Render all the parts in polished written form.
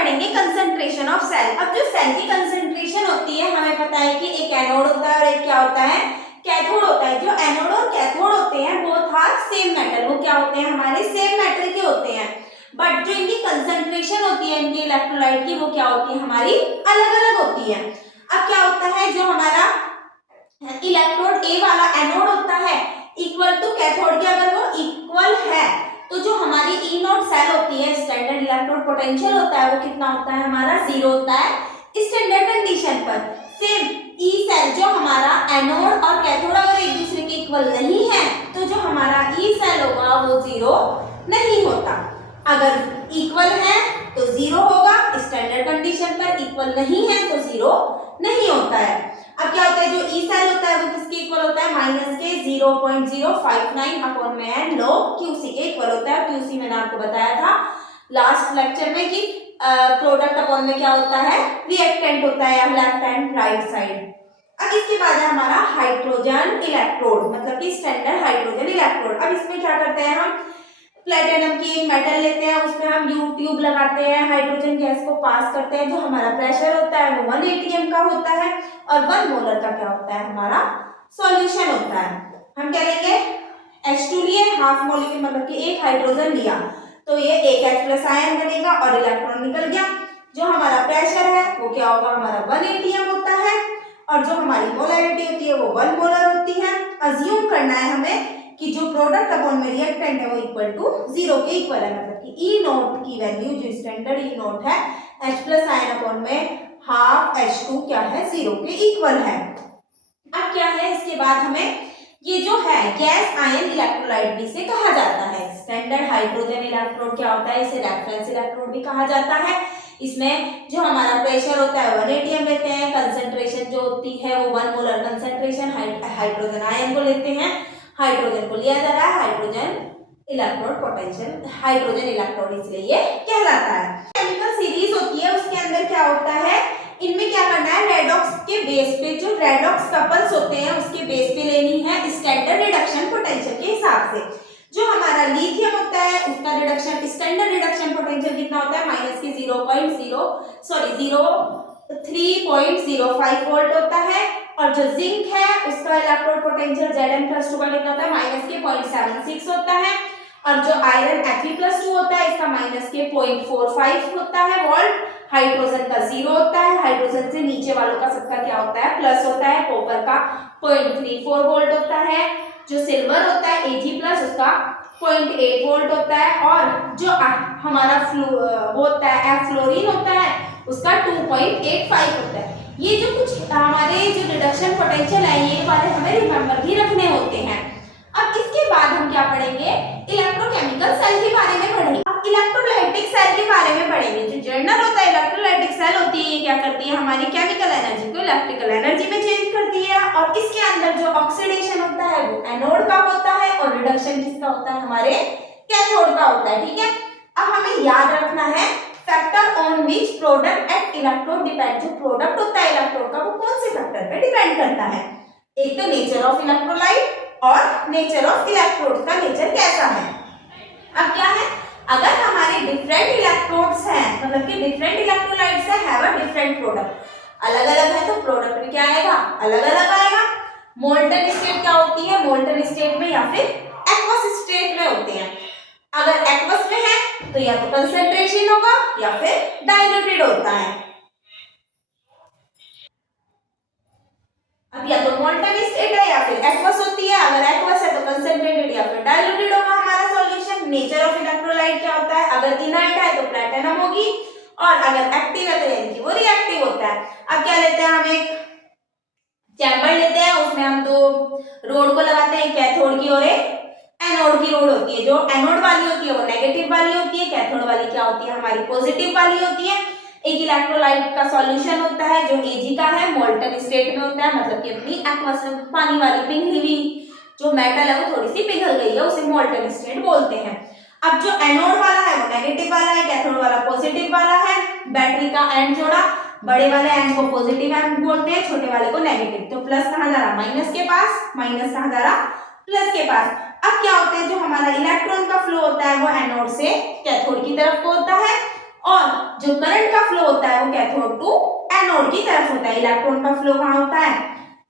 पढ़ेंगे concentration of cell. अब जो सेल की कंसंट्रेशन होती है, हमें पता है कि एक एनोड होता है और एक क्या होता है, कैथोड होता है। जो एनोड और कैथोड होते हैं बोथ आर सेम मेटल, वो क्या होते हैं, हमारे सेम मेटल के होते हैं, बट जो इनकी कंसंट्रेशन होती है इनके इलेक्ट्रोलाइट की, वो क्या होती है, हमारी अलग अलग होती है। अब क्या होता है, जो हमारा इलेक्ट्रोड ए वाला एनोड होता है इक्वल टू कैथोड के, अगर वो इक्वल है तो जो हमारी ई नोट सेल होती है, स्टैंडर्ड इलेक्ट्रोड पोटेंशियल होता है वो कितना होता है, हमारा 0 होता है स्टैंडर्ड कंडीशन पर। सेम ई सेल, जो हमारा एनोड और कैथोड अगर एक दूसरे के इक्वल नहीं है तो जो हमारा ई सेल होगा वो 0 नहीं होता। अगर इक्वल है तो 0 होगा स्टैंडर्ड कंडीशन पर, इक्वल नहीं है तो 0 नहीं होता है। अब क्या होता है, जो ई सेल होता है वो किसके इक्वल होता है, माइनस के 0.059 अपॉन में एन लॉग क्यूसी के इक्वल होता है। क्यूसी मैंने आपको बताया था लास्ट लेक्चर में कि प्रोडक्ट अपॉन में क्या होता है, रिएक्टेंट होता है, लेफ्ट हैंड राइट साइड। अब इसके बाद है हमारा हाइड्रोजन इलेक्ट्रोड, मतलब कि स्टैंडर्ड हाइड्रोजन इलेक्ट्रोड। अब इसमें क्या करते हैं, हम प्लेटिनम की मेटल लेते हैं, उसमें हम ट्यूब लगाते हैं, हाइड्रोजन गैस को पास करते हैं, जो हमारा प्रेशर होता है वो 1 atm का होता है और 1 मोलर का क्या होता है, हमारा सॉल्यूशन होता है। हम क्या लेंगे, H2 लिए, हाफ मोलिक्यूल मतलब कि एक हाइड्रोजन लिया तो ये एक H+ आयन बनेगा और इलेक्ट्रॉन निकल गया। जो हमारा प्रेशर है वो क्या होगा, हमारा 1 atm होता है और जो हमारी मोलरिटी होती है वो 1 मोलर होती है। अज्यूम करना है हमें कि जो प्रोडक्ट अपॉन में रिएक्टेंट है वो इक्वल टू 0 के इक्वल है, मतलब कि ई नोट की वैल्यू जो स्टैंडर्ड ई नोट है H+ आयन अपॉन में हाफ H2 क्या है, 0 के इक्वल है। अब क्या है, इसके बाद हमें ये जो है गैस आयन इलेक्ट्रोलाइट भी से कहा जाता है। स्टैंडर्ड हाइड्रोजन इलेक्ट्रोड क्या होता है, इसे रेफरेंस इलेक्ट्रोड भी कहा जाता है। इसमें जो हमारा प्रेशर होता है 1 atm लेते हैं, कंसंट्रेशन जो होती है वो 1 मोलर कंसंट्रेशन हाइड्रोजन आयन को लेते हैं, हाइड्रोजन को लिया जा रहा है, hydrogen electrode potential hydrogen electrode इसलिए ये कहलाता है। केमिकल सीरीज होती है, उसके अंदर क्या होता है, इनमें क्या करना है, रेडॉक्स के बेस पे, जो रेडॉक्स कपल्स होते हैं उसके बेस पे लेनी है स्टैंडर्ड रिडक्शन पोटेंशियल के हिसाब से। जो हमारा लिथियम होता है उसका रिडक्शन स्टैंडर्ड रिडक्शन पोटेंशियल कितना होता है, माइनस के 03.05 वोल्ट होता है और जो जिंक है उसका इलेक्ट्रोड पोटेंशियल Zn+2 का कितना होता है, माइनस के 0.76 होता है और जो आयरन Fe+2 होता है इसका माइनस के 0.45 होता है वोल्ट। हाइड्रोजन का 0 होता है, हाइड्रोजन से नीचे वालों का सबका क्या होता है, प्लस होता है। कॉपर का 0.34 वोल्ट होता है, जो सिल्वर होता है Ag+ उसका 0.8 वोल्ट होता है और जो हमारा वो होता है फ्लोरीन होता है उसका 2.85 होता है। ये जो कुछ हमारे जो रिडक्शन पोटेंशियल है ये वाले हमें रिमेंबर भी रखने होते हैं। अब इसके बाद हम क्या पढ़ेंगे, इलेक्ट्रोकेमिकल सेल के बारे में पढ़ेंगे। अब इलेक्ट्रोलाइटिक सेल के बारे में पढ़ेंगे। जो जर्नल होता है इलेक्ट्रोलाइटिक सेल होती है, ये क्या करती है, हमारी केमिकल एनर्जी को इलेक्ट्रिकल एनर्जी में चेंज करती है और इसके अंदर जो ऑक्सीडेशन होता है वो एनोड का होता है और रिडक्शन किसका होता है, हमारे कैथोड का होता है। ठीक है, अब हमें याद रखना है factor on which product at electrode depend. जो प्रोडक्ट होता है इलेक्ट्रोड का वो कौन से फैक्टर पे डिपेंड करता है, एक तो नेचर ऑफ इलेक्ट्रोलाइट और नेचर ऑफ इलेक्ट्रोड का नेचर कैसा है। अब क्या है, अगर हमारे डिफरेंट इलेक्ट्रोड्स हैं मतलब कि डिफरेंट इलेक्ट्रोलाइट्स है, हैव अ डिफरेंट प्रोडक्ट, अलग अलग है तो प्रोडक्ट भी क्या आएगा, अलग अलग आएगा। मोल्टन स्टेट क्या होती है, मोल्टन स्टेट में या फिर एक्वस स्टेट में होते हैं। अगर एक्वस में है तो या तो कंसंट्रेशन होगा या फिर डाइल्यूटेड होता है। अब या तो मोल्टन स्टेट है या फिर एक्वस होती है, अगर एक्वस है तो कंसंट्रेटेड या फिर डाइल्यूटेड होगा हमारा सॉल्यूशन। नेचर ऑफ इलेक्ट्रोलाइट क्या होता है, अगर इनर्ट है तो प्लैटिनम होगी और अगर एक्टिव है तो यानी कि वो रिएक्टिव होता है। अब क्या लेते हैं, हम एक चैम्बर लेते हैं, उसमें हम दो रोड को लगाते हैं, कैथोड की और एक एनोड की रोड होती है। जो एनोड वाली होती है वो नेगेटिव वाली होती है, कैथोड वाली क्या होती है, हमारी पॉजिटिव वाली होती है। एक इलेक्ट्रोलाइट का सॉल्यूशन होता है जो Ag का है, मोल्टन स्टेट में होता है, मतलब कि अपनी एक्वस पानी वाली पिघली हुई जो मेटल है वो थोड़ी सी पिघल गई है, उसे मोल्टन स्टेट बोलते हैं। अब जो एनोड वाला है वो नेगेटिव वाला है, कैथोड वाला पॉजिटिव वाला है। बैटरी का एंड जोड़ा, बड़े वाले एंड को पॉजिटिव एंड बोलते हैं, छोटे वाले को नेगेटिव। तो प्लस कहाँ जा रहा, माइनस के पास, माइनस कहाँ जा रहा, प्लस के पास। अब क्या होता है, जो हमारा इलेक्ट्रॉन का फ्लो होता है वो एनोड से कैथोड की तरफ को होता है और जो करंट का फ्लो होता है वो कैथोड टू एनोड की तरफ होता है। इलेक्ट्रॉन का फ्लो कहाँ होता है,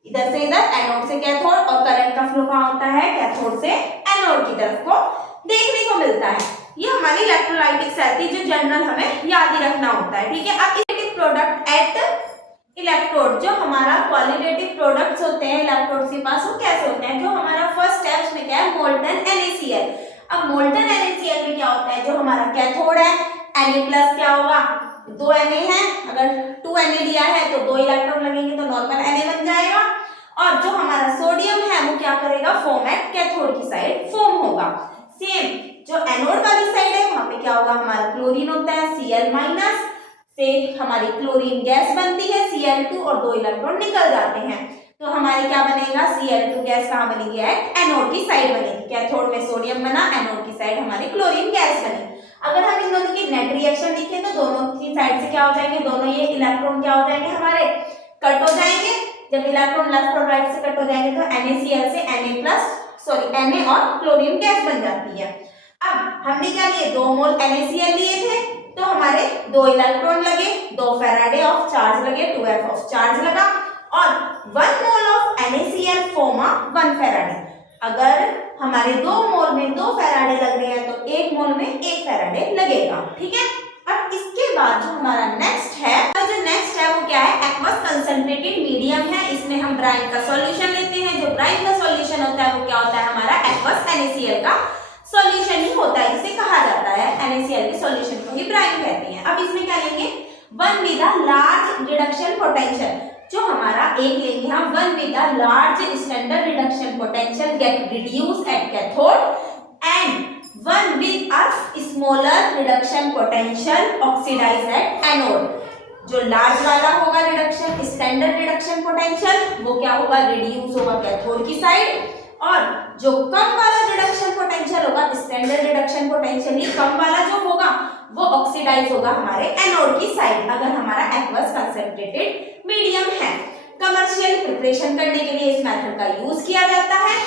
इधर से इधर, एनोड से कैथोड, और करंट का फ्लो कहाँ होता है, कैथोड से एनोड की तरफ को देखने को मिलता है। ये हमारी इलेक्ट्रोलाइटिक सेल थी जो जनरल हमें याद ही रखना होता है, ठीक है। अब इलेक्ट्रिक प्रोडक्ट एट इलेक्ट्रोड, जो हमारा क्वालिटेटिव प्रोडक्ट्स होते हैं इलेक्ट्रोड के पास, वो कैसे होते हैं, जो हमारा फर्स्ट स्टेप उसमें क्या है, मोल्टन NaCl। अब मोल्टन NaCl में क्या होता है, जो हमारा कैथोड है Na+ क्या होगा, 2 Na है, अगर 2 Na लिया है तो 2 इलेक्ट्रॉन लगेंगे तो नॉर्मल Na बन जाएगा। और जो हमारा सोडियम है वो क्या करेगा, फॉर्म एट कैथोड की साइड फॉर्म होगा। सेम जो एनोड वाली साइड है वहां पे क्या होगा, हमारा क्लोरीन होता है Cl- से हमारी क्लोरीन गैस बनती है Cl2 और 2 इलेक्ट्रॉन निकल जाते हैं। तो हमारी क्या बनेगा, Cl2 गैस कहाँ बनेगी, एनोड की साइड बनेगी। कैथोड में सोडियम बना, एनोड की साइड हमारी क्लोरीन गैस बनी। अगर हम इन दोनों की नेट रिएक्शन लिखें तो दोनों की साइड से क्या हो जाएंगे, दोनों ये इलेक्ट्रॉन क्या हो जाएंगे, हमारे कट हो जाएंगे। जब इलेक्ट्रॉन लेफ्ट और राइट से कट हो जाएंगे तो NaCl से Na और क्लोरीन गैस बन जाती है। अब हमने क्या लिए, 2 मोल NaCl लिए थे, तो हमारे 2 इलेक्ट्रॉन लगे, 2 फैराडे ऑफ चार्ज लगे, 2f ऑफ चार्ज लगा, और 1 mole of NaCl form 1 Faraday. अगर हमारे 2 मोल में 2 फैराडे लग रहे हैं तो 1 मोल में 1 फैराडे लगेगा, ठीक है। अब इसके बाद जो हमारा नेक्स्ट है, तो जो नेक्स्ट है वो क्या है, एक्वस कंसंट्रेटेड मीडियम है। इसमें हम ब्राइन का सॉल्यूशन लेते हैं। जो ब्राइन का सॉल्यूशन होता है वो क्या होता है, हमारा एक्वस NaCl का सॉल्यूशन ही होता है, जिसे कहा जाता है NaCl के सॉल्यूशन को ही ब्राइन कहते हैं। अब इसमें क्या लेंगे, 1 with a large reduction potential. जो हमारा एक लेंगे हम 1 with a large standard reduction potential get reduce at cathode and 1 with a smaller reduction potential oxidize at anode। जो लार्ज वाला होगा रिडक्शन स्टैंडर्ड रिडक्शन पोटेंशियल वो क्या होगा, रिड्यूस होगा कैथोड की साइड, और जो कम वाला रिडक्शन पोटेंशियल होगा, स्टैंडर्ड रिडक्शन पोटेंशियल ही कम वाला जो होगा वो ऑक्सीडाइज होगा हमारे एनोड की साइड, अगर हमारा एक्वस कंसंट्रेटेड मीडियम है। कमर्शियल प्रिपरेशन करने के लिए इस मेथड का यूज किया जाता है।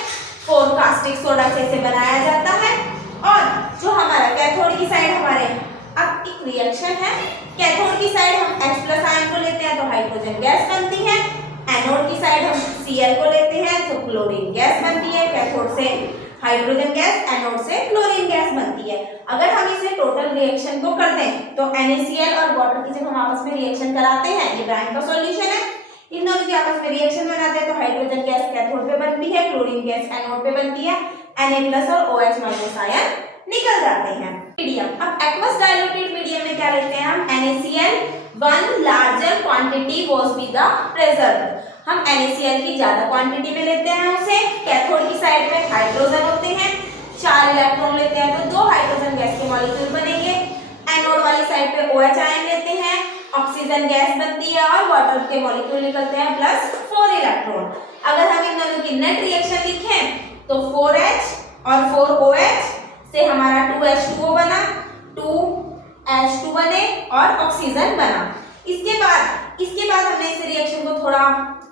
कास्टिक सोडा से इसे बनाया जाता है। और जो हमारा कैथोड की साइड हमारे, अब एक रिएक्शन है, कैथोड की साइड हम H+ आयन को लेते हैं तो हाइड्रोजन गैस बनती है, एनोड की साइड हम Cl को लेते हैं तो क्लोरीन गैस बनती है। कैथोड से हाइड्रोजन गैस, एनोड से क्लोरीन गैस बनती है। अगर हम इसे टोटल रिएक्शन को कर दें तो NaCl और वाटर की जब हम आपस में रिएक्शन कराते हैं, ये ब्राइन का सॉल्यूशन है, इन दोनों के आपस में रिएक्शन बनाते हैं तो हाइड्रोजन गैस कैथोड पे बनती है, क्लोरीन गैस एनोड पे बनती है, Na+ और OH- आयन निकल जाते हैं। मीडियम, अब एक्वस डाइल्यूटेड मीडियम में क्या लेते हैं हम, NaCl 1 larger quantity was be the preserve. हम NaCl की ज्यादा क्वांटिटी में लेते हैं उसे। कैथोड की साइड में हाइड्रोजन होते हैं, 4 इलेक्ट्रॉन लेते हैं तो 2 हाइड्रोजन गैस के मॉलिक्यूल बनेंगे। एनोड वाली साइड पे OH आयन लेते हैं, ऑक्सीजन गैस बनती है और वाटर के मॉलिक्यूल निकलते हैं +4 इलेक्ट्रॉन। अगर हम इन दोनों की नेट रिएक्शन लिखें तो 4H और 4OH से हमारा 2H2O बना, 2H2 बने और ऑक्सीजन बना। इसके बाद हमने इस रिएक्शन को थोड़ा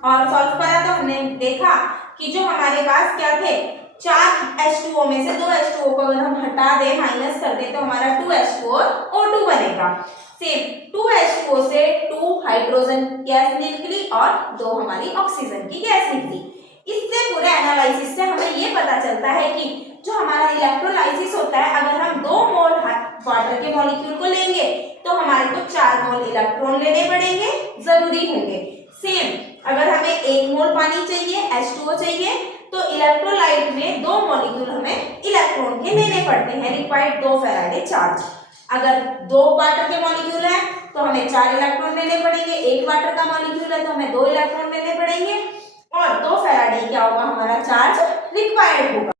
और सॉल्व करा तो हमने देखा कि जो हमारे पास क्या थे, 4 H2O में से 2 H2O को अगर हम हटा दें, माइनस कर दें तो हमारा 2H2 और O2 बनेगा। सेम 2 H2O से 2 हाइड्रोजन गैस निकली और 2 हमारी ऑक्सीजन की गैस निकली। इससे पूरे एनालिसिस से हमें ये पता चलता है कि जो हमारा इलेक्ट्रोलाइसिस होता है, अगर हम 2 मोल वाटर के मॉलिक्यूल को लेंगे तो हमारे को 4 मोल इलेक्ट्रॉन लेने पड़ेंगे, जरूरी होंगे। सेम अगर हमें 1 मोल पानी चाहिए, H2O चाहिए, तो इलेक्ट्रोलाइट में 2 मॉलिक्यूल हमें इलेक्ट्रॉन के लेने पड़ते हैं, रिक्वायर्ड 2 फैराडे चार्ज। अगर 2 वाटर के मॉलिक्यूल है तो हमें 4 इलेक्ट्रॉन लेने पड़ेंगे, 1 वाटर का मॉलिक्यूल है तो हमें 2 इलेक्ट्रॉन लेने पड़ेंगे, और 2 फैराडे क्या होगा हमारा चार्ज रिक्वायर्ड होगा।